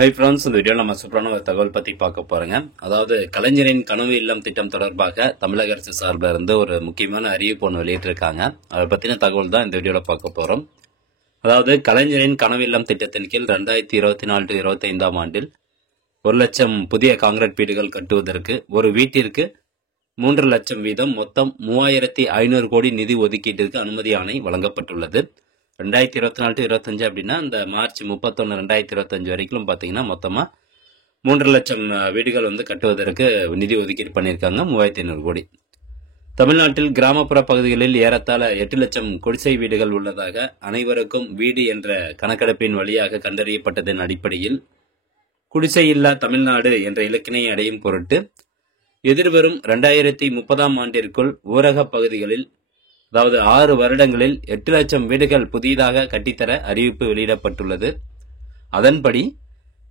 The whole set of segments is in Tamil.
ஹை ஃப்ரெண்ட்ஸ், இந்த வீடியோவில் நம்ம சூப்பரான ஒரு தகவல் பற்றி பார்க்க போகிறோங்க. அதாவது கலைஞரின் கனவு இல்லம் திட்டம் தொடர்பாக தமிழக அரசு சார்பில் இருந்து ஒரு முக்கியமான அறிவிப்பு ஒன்று வெளியிட்டிருக்காங்க. அதை பற்றின தகவல் தான் இந்த வீடியோவில் பார்க்க போகிறோம். அதாவது கலைஞரின் கனவு இல்லம் திட்டத்தின் கீழ் 2024-25 ஆண்டில் 1 லட்சம் புதிய காங்கிரீட் வீடுகள் கட்டுவதற்கு ஒரு வீட்டிற்கு 3 லட்சம் வீதம் மொத்தம் 3500 கோடி நிதி ஒதுக்கீட்டிற்கு அனுமதி ஆணை வழங்கப்பட்டுள்ளது. 2024-25 அப்படின்னா இந்த மார்ச் 31, 2025 வரைக்கும் பார்த்தீங்கன்னா மொத்தமாக 3 லட்சம் வீடுகள் கட்டுவதற்கு நிதி ஒதுக்கீடு பண்ணியிருக்காங்க, 3500 கோடி. தமிழ்நாட்டில் கிராமப்புற பகுதிகளில் ஏறத்தாழ 8 லட்சம் குடிசை வீடுகள் உள்ளதாக அனைவருக்கும் வீடு என்ற கணக்கெடுப்பின் வழியாக கண்டறியப்பட்டதன் அடிப்படையில் குடிசை இல்லா தமிழ்நாடு என்ற இலக்கினை அடையும் பொருட்டு எதிர்வரும் 2030ஆம் ஆண்டிற்குள் ஊரக பகுதிகளில் அதாவது 6 வருடங்களில் 8 லட்சம் வீடுகள் புதிதாக கட்டித்தர அறிவிப்பு வெளியிடப்பட்டுள்ளது. அதன்படி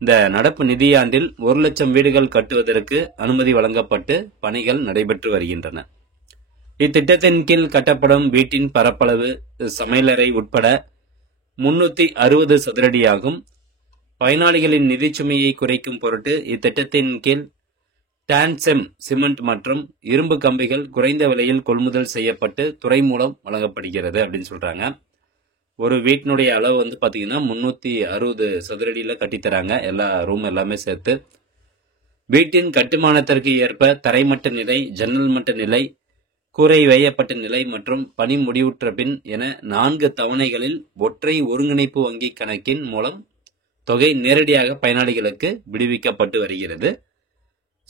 இந்த நடப்பு நிதியாண்டில் 1 லட்சம் வீடுகள் கட்டுவதற்கு அனுமதி வழங்கப்பட்டு பணிகள் நடைபெற்று வருகின்றன. இத்திட்டத்தின் கீழ் கட்டப்படும் வீட்டின் பரப்பளவு சமையலறை உட்பட 360 சதுரடியாகும். பயனாளிகளின் நிதிச்சுமையை குறைக்கும் பொருட்டு இத்திட்டத்தின் கீழ் டான்செம் சிமெண்ட் மற்றும் இரும்பு கம்பிகள் குறைந்த விலையில் கொள்முதல் செய்யப்பட்டு துறை மூலம் வழங்கப்படுகிறது அப்படின்னு சொல்றாங்க. ஒரு வீட்டினுடைய அளவு பார்த்தீங்கன்னா 360 சதுரடியில் கட்டித்தராங்க, எல்லா ரூம் எல்லாமே சேர்த்து. வீட்டின் கட்டுமானத்திற்கு ஏற்ப தரைமட்ட நிலை, ஜன்னல் மட்ட நிலை, கூரை வேயப்பட்ட நிலை மற்றும் பணி முடிவுற்ற பின் என 4 தவணைகளில் ஒற்றை ஒருங்கிணைப்பு வங்கி கணக்கின் மூலம் தொகை நேரடியாக பயனாளிகளுக்கு விடுவிக்கப்பட்டு வருகிறது.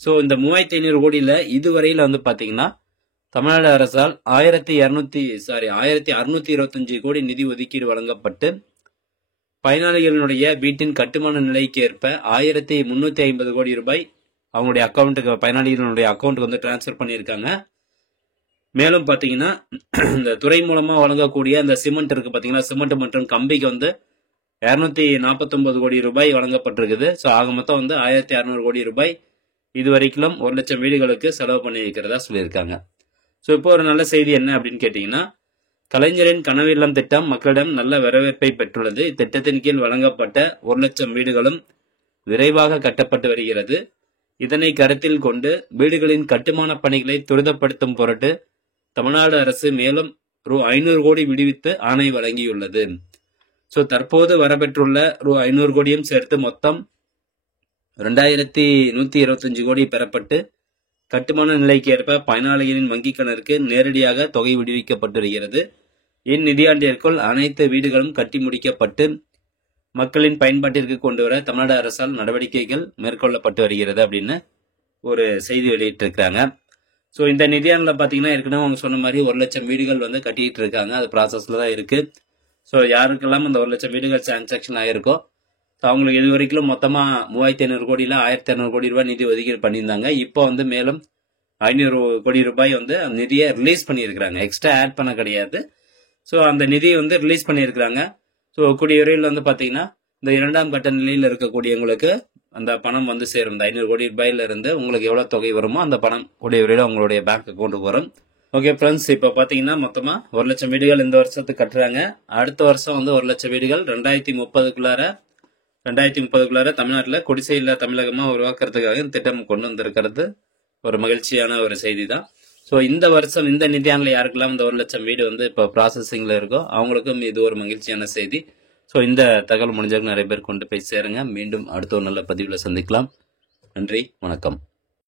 ஸோ இந்த 3500 கோடியில் இதுவரையில் பார்த்தீங்கன்னா தமிழ்நாடு அரசால் 1625 கோடி நிதி ஒதுக்கீடு வழங்கப்பட்டு பயனாளிகளுடைய வீட்டின் கட்டுமான நிலைக்கு ஏற்ப 1350 கோடி ரூபாய் அவங்களுடைய அக்கௌண்ட்டுக்கு, பயனாளிகளுடைய அக்கௌண்ட்டுக்கு டிரான்ஸ்ஃபர் பண்ணியிருக்காங்க. மேலும் பார்த்தீங்கன்னா இந்த துறை மூலமாக வழங்கக்கூடிய அந்த சிமெண்ட் இருக்கு பார்த்தீங்கன்னா, சிமெண்ட் மற்றும் கம்பிக்கு 249 கோடி ரூபாய் வழங்கப்பட்டிருக்குது. ஸோ ஆக மொத்தம் 1600 கோடி ரூபாய் இதுவரைக்கும் 1 லட்சம் வீடுகளுக்கு செலவு பண்ணி இருக்கிறதா சொல்லியிருக்காங்க. ஸோ இப்போ ஒரு நல்ல செய்தி என்ன அப்படின்னு கேட்டீங்கன்னா, கலைஞரின் கனவு இல்லம் திட்டம் மக்களிடம் நல்ல வரவேற்பை பெற்றுள்ளது. இத்திட்டத்தின் கீழ் வழங்கப்பட்ட 1 லட்சம் வீடுகளும் விரைவாக கட்டப்பட்டு வருகிறது. இதனை கருத்தில் கொண்டு வீடுகளின் கட்டுமான பணிகளை துரிதப்படுத்தும் பொருட்டு தமிழ்நாடு அரசு மேலும் ரூ. 500 கோடி விடுவித்து ஆணை வழங்கியுள்ளது. ஸோ தற்போது வரப்பெற்றுள்ள ரூ. 500 கோடியும் சேர்த்து மொத்தம் 2125 கோடி பெறப்பட்டு கட்டுமான நிலைக்கு ஏற்ப பயனாளிகளின் வங்கிக் கணக்கு நேரடியாக தொகை விடுவிக்கப்பட்டு வருகிறது. இந்நிதியாண்டிற்குள் அனைத்து வீடுகளும் கட்டி முடிக்கப்பட்டு மக்களின் பயன்பாட்டிற்கு கொண்டு வர தமிழ்நாடு அரசால் நடவடிக்கைகள் மேற்கொள்ளப்பட்டு வருகிறது அப்படின்னு ஒரு செய்தி வெளியிட்டிருக்கிறாங்க. ஸோ இந்த நிதியாண்டில் பார்த்தீங்கன்னா ஏற்கனவே அவங்க சொன்ன மாதிரி 1 லட்சம் வீடுகள் கட்டிட்டு இருக்காங்க, அது ப்ராசஸில் தான் இருக்கு. ஸோ யாருக்கெல்லாம் அந்த 1 லட்சம் வீடுகள் டிரான்சாக்ஷன் ஆகிருக்கோ அவங்களுக்கு இது வரைக்கும் மொத்தமாக 3500 கோடியில் 1200 கோடி ரூபாய் நிதி ஒதுக்கீடு பண்ணியிருந்தாங்க. இப்போ மேலும் 500 கோடி ரூபாய் நிதியை ரிலீஸ் பண்ணியிருக்கிறாங்க, எக்ஸ்ட்ரா ஆட் பண்ண கிடையாது. ஸோ அந்த நிதியை ரிலீஸ் பண்ணியிருக்கிறாங்க. ஸோ கூடிய விரைவில் பார்த்தீங்கன்னா இந்த 2ஆம் கட்ட நிலையில் இருக்கக்கூடியவங்களுக்கு அந்த பணம் சேரும். இந்த 500 கோடி ரூபாயிலிருந்து உங்களுக்கு எவ்வளோ தொகை வருமோ அந்த பணம் கூடிய விரைவில் உங்களுடைய பேங்க் அக்கௌண்ட்டுக்கு வரும். ஓகே ஃப்ரெண்ட்ஸ், இப்போ பார்த்தீங்கன்னா மொத்தமாக 1 லட்சம் வீடுகள் இந்த வருஷத்துக்கு கட்டுறாங்க. அடுத்த வருஷம் 1 லட்சம் வீடுகள் 2030க்குள்ளார தமிழ்நாட்டில் குடிசை இல்லா தமிழகமாக உருவாக்குறதுக்காக இந்த திட்டம் கொண்டு வந்திருக்கிறது ஒரு மகிழ்ச்சியான ஒரு செய்தி தான். ஸோ இந்த வருஷம் இந்த நிதியாண்டில் யாருக்கெல்லாம் இந்த 1 லட்சம் வீடு இப்போ ப்ராசஸிங்கில் இருக்கோ அவங்களுக்கும் இது ஒரு மகிழ்ச்சியான செய்தி. ஸோ இந்த தகவல் முடிஞ்சவங்க நிறைய பேர் கொண்டு போய் சேருங்க. மீண்டும் அடுத்த ஒரு நல்ல பதிவில் சந்திக்கலாம். நன்றி, வணக்கம்.